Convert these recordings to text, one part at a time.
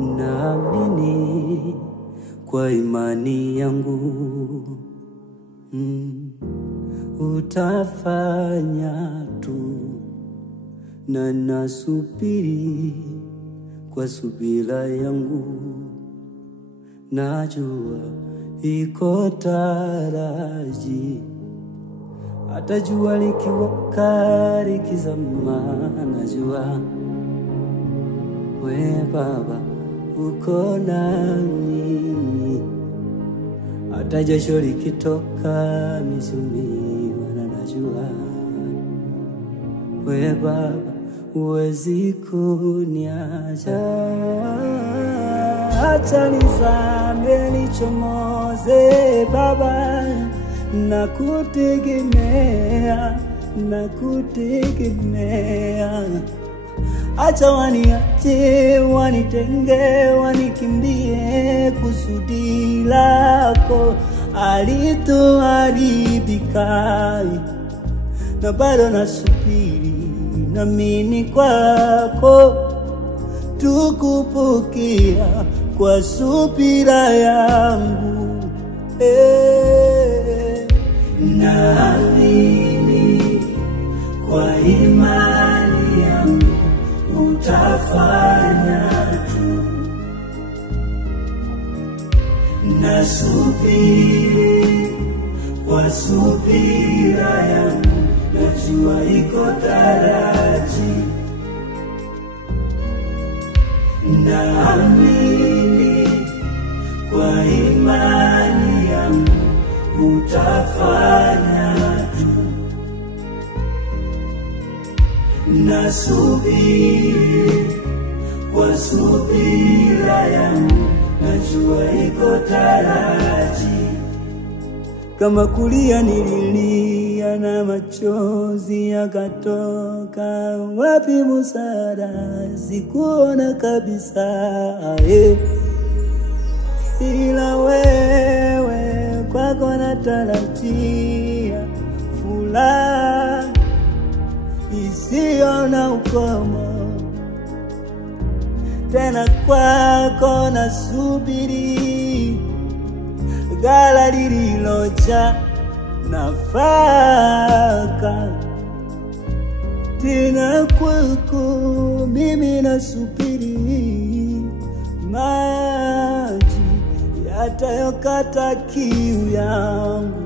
naamini kwa imani yangu utafanya tu, na nasubiri kwa subira yangu, najua iko taraji. Hata jua likiwaka likizama, najua we Baba uko na mimi. Hata jasho likitoka misumi, najua we Baba huwezi kuniacha. Acha nizame nichomoze Baba, nakutegemea, nakutegemea. Acha waniache, wanitenge, wanikimbie, kusudi lako halitoharibika. Na bado nasubiri, naamini kwako, tukupokea kwa subira yangu. Naamini kwa imani yangu utafanya tu, nasubiri kwa subira yangu, najua iko taraji. Naamini kwa imani yangu utafanya tu, nasubiri kwa subira yangu, najua iko taraji. Kama kulia nililia na machozi yakatoka, wapi msaada sikuona kabisa. Ila wewe kwako natarajia furaha isiyo na ukomo, tena kwako nasubiri ghala lililojaa nafaka. Tena kwako mimi nasubiri maji yatayokata kiu yangu.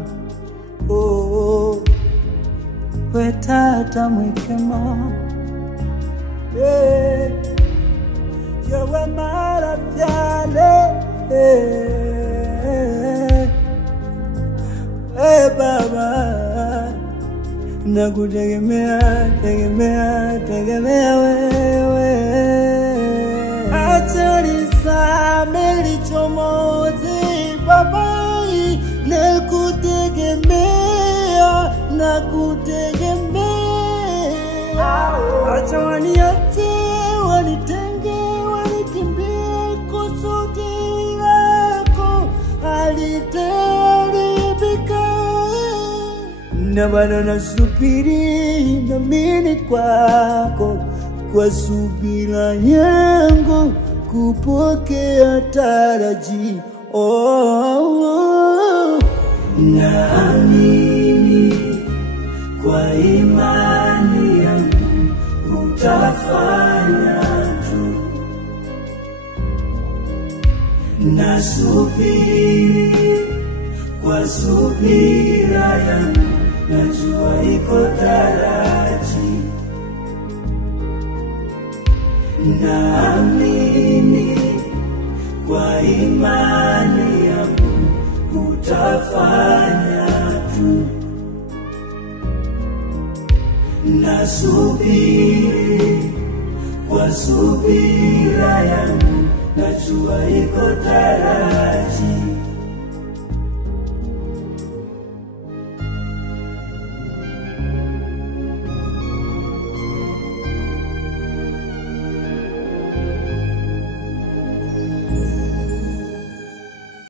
We Tata mwikemo, yewe mara vyale, we Baba nakutegemea, tegemea, tegemea wewe. Acha nizame nichomoze Baba, nakutegemea, nakutegemea. Acha waniache, wanitenge, wanikimbie, kusudi lako halitaharibika. Na bado nasubiri, naamini kwako, kwa subira yangu kupokea taraji. Naamini kwa imani yangu utafanya tu, nasubiri kwa subira yangu, najua iko taraji. Naamini kwa imani yangu utafanya tu, nasubiri kwa subira yangu, najua iko taraji.